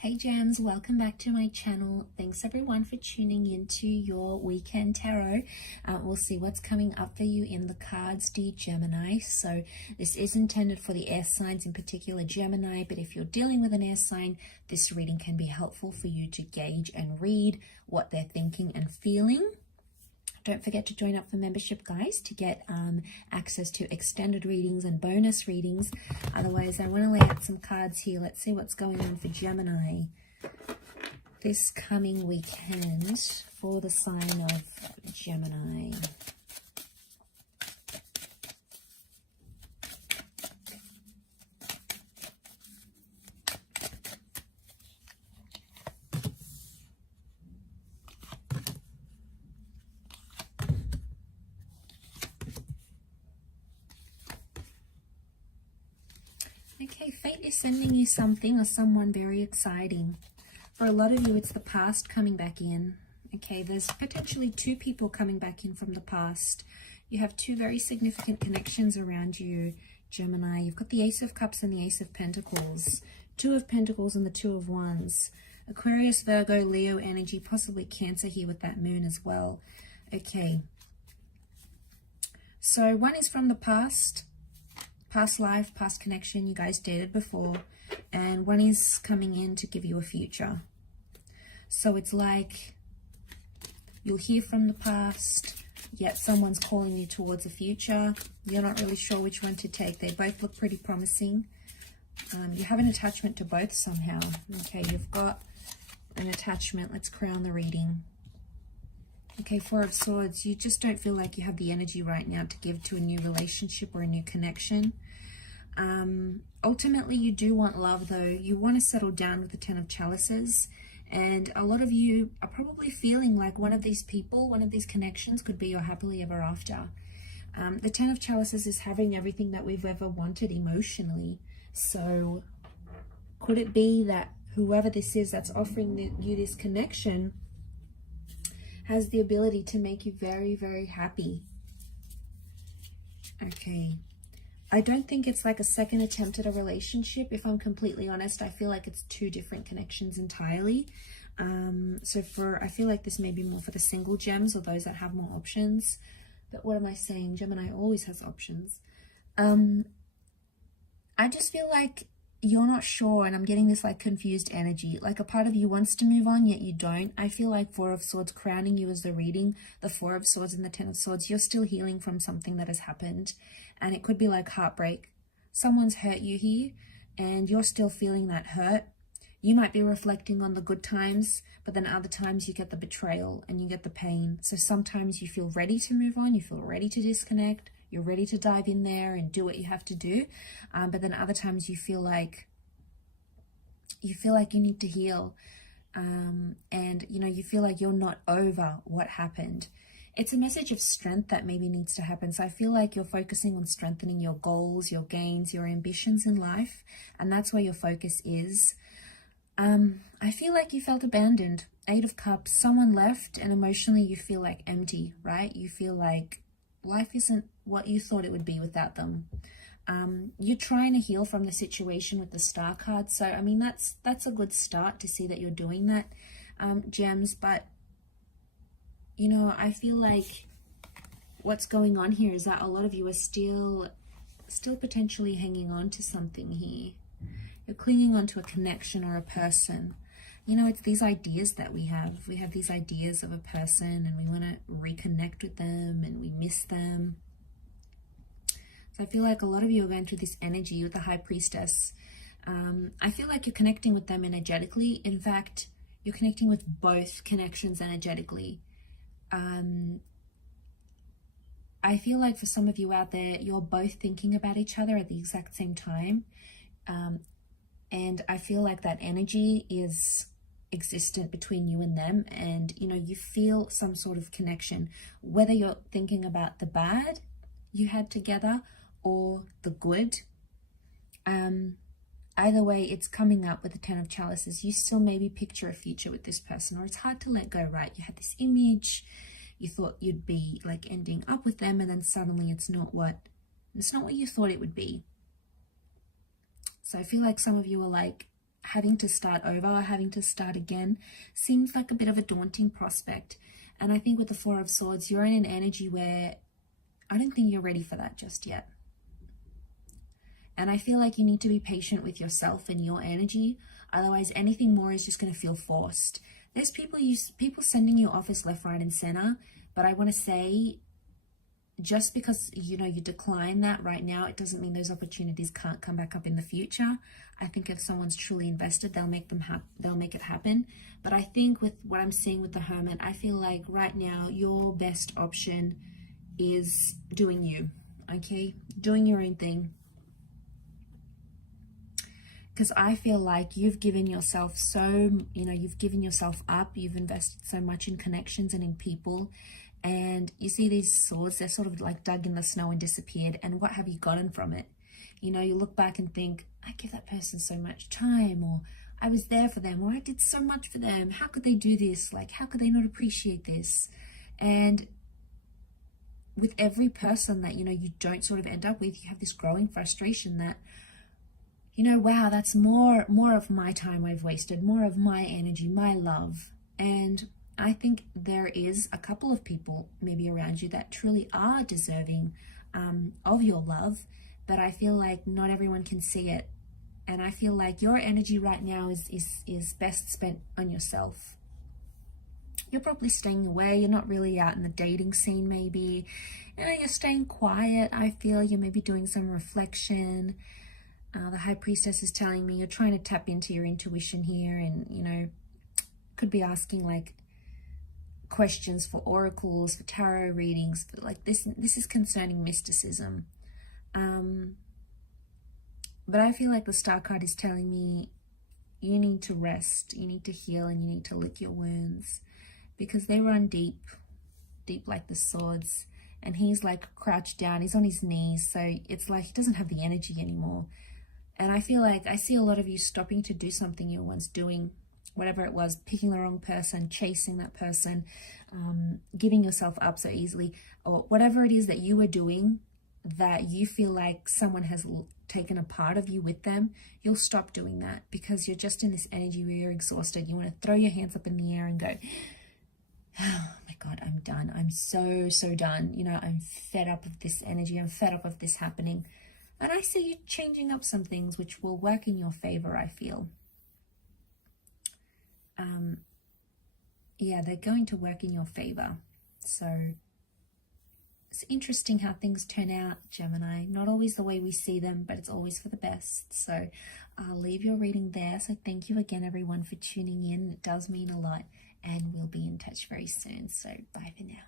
Hey Gems, welcome back to my channel. Thanks everyone for tuning into your weekend tarot. We'll see what's coming up for you in the cards, dear Gemini. So this is intended for the air signs, in particular Gemini, but if you're dealing with an air sign, this reading can be helpful for you to gauge and read what they're thinking and feeling. Don't forget to join up for membership, guys, to get access to extended readings and bonus readings. Otherwise, I want to lay out some cards here. Let's see what's going on for Gemini this coming weekend for the sign of Gemini. Okay, fate is sending you something or someone very exciting. For a lot of you, it's the past coming back in. Okay, there's potentially two people coming back in from the past. You have two very significant connections around you, Gemini. You've got the Ace of Cups and the Ace of Pentacles. Two of Pentacles and the Two of Wands. Aquarius, Virgo, Leo energy, possibly Cancer here with that moon as well. Okay. So one is from the past life, past connection, you guys dated before, and one is coming in to give you a future. So it's like you'll hear from the past, yet someone's calling you towards a future. You're not really sure which one to take. They both look pretty promising. You have an attachment to both somehow. Okay, you've got an attachment. Let's crown the reading. Okay, Four of Swords, you just don't feel like you have the energy right now to give to a new relationship or a new connection. Ultimately, you do want love, though. You want to settle down with the Ten of Chalices. And a lot of you are probably feeling like one of these people, one of these connections could be your happily ever after. The Ten of Chalices is having everything that we've ever wanted emotionally. So could it be that whoever this is that's offering you this connection has the ability to make you very, very happy? Okay. I don't think it's like a second attempt at a relationship. If I'm completely honest, I feel like it's two different connections entirely. I feel like this may be more for the single gems or those that have more options. But what am I saying? Gemini always has options. I just feel like you're not sure, and I'm getting this like confused energy, like a part of you wants to move on yet you don't. I feel like Four of Swords crowning you as the reading, the Four of Swords and the Ten of Swords. You're still healing from something that has happened, and it could be like heartbreak. Someone's hurt you here and you're still feeling that hurt. You might be reflecting on the good times, but then other times you get the betrayal and you get the pain. So sometimes you feel ready to move on, you feel ready to disconnect, you're ready to dive in there and do what you have to do. But then other times you feel like you need to heal. And, you feel like you're not over what happened. It's a message of strength that maybe needs to happen. So I feel like you're focusing on strengthening your goals, your gains, your ambitions in life. And that's where your focus is. I feel like you felt abandoned. Eight of Cups, someone left, and emotionally you feel like empty, right? You feel like life isn't what you thought it would be without them. You're trying to heal from the situation with the Star card. So, I mean, that's a good start to see that you're doing that, Gems. But, I feel like what's going on here is that a lot of you are still potentially hanging on to something here. You're clinging on to a connection or a person. It's these ideas that we have. We have these ideas of a person and we want to reconnect with them and we miss them. So I feel like a lot of you are going through this energy with the High Priestess. I feel like you're connecting with them energetically. In fact, you're connecting with both connections energetically. I feel like for some of you out there, you're both thinking about each other at the exact same time. And I feel like that energy is existent between you and them, and you feel some sort of connection, whether you're thinking about the bad you had together or the good. Either way, it's coming up with the Ten of Chalices. You still maybe picture a future with this person, or it's hard to let go, right? You had this image, you thought you'd be like ending up with them, and then suddenly it's not what you thought it would be. So I feel like some of you are like having to start over or having to start again seems like a bit of a daunting prospect. And I think with the Four of Swords, you're in an energy where I don't think you're ready for that just yet. And I feel like you need to be patient with yourself and your energy. Otherwise, anything more is just going to feel forced. There's people sending you offers left, right, and center. But I want to say, just because, you know, you decline that right now, it doesn't mean those opportunities can't come back up in the future. I think if someone's truly invested, they'll make it happen. But I think with what I'm seeing with the Hermit, I feel like right now your best option is doing you, okay? Doing your own thing. Because I feel like you've given yourself you've given yourself up, you've invested so much in connections and in people, and you see these swords, they're sort of like dug in the snow and disappeared, and what have you gotten from it? You know, you look back and think, I give that person so much time, or I was there for them, or I did so much for them, how could they do this? Like, how could they not appreciate this? And with every person that, you know, you don't sort of end up with, you have this growing frustration that, you know, wow, that's more of my time I've wasted, more of my energy, my love. And I think there is a couple of people maybe around you that truly are deserving of your love, but I feel like not everyone can see it. And I feel like your energy right now is best spent on yourself. You're probably staying away, you're not really out in the dating scene maybe. You know, you're staying quiet. I feel you're maybe doing some reflection. The High Priestess is telling me you're trying to tap into your intuition here, and, you know, could be asking like questions for oracles, for tarot readings, but like this is concerning mysticism. But I feel like the Star card is telling me you need to rest, you need to heal, and you need to lick your wounds, because they run deep like the swords, and he's like crouched down, he's on his knees, so it's like he doesn't have the energy anymore. And I feel like I see a lot of you stopping to do something you were once doing, whatever it was, picking the wrong person, chasing that person, giving yourself up so easily, or whatever it is that you were doing that you feel like someone has taken a part of you with them. You'll stop doing that because you're just in this energy where you're exhausted. You want to throw your hands up in the air and go, oh my God, I'm done. I'm so done. You know, I'm fed up of this energy. I'm fed up of this happening. And I see you changing up some things which will work in your favor, I feel. Yeah, they're going to work in your favor. So it's interesting how things turn out, Gemini. Not always the way we see them, but it's always for the best. So I'll leave your reading there. So thank you again, everyone, for tuning in. It does mean a lot. And we'll be in touch very soon. So bye for now.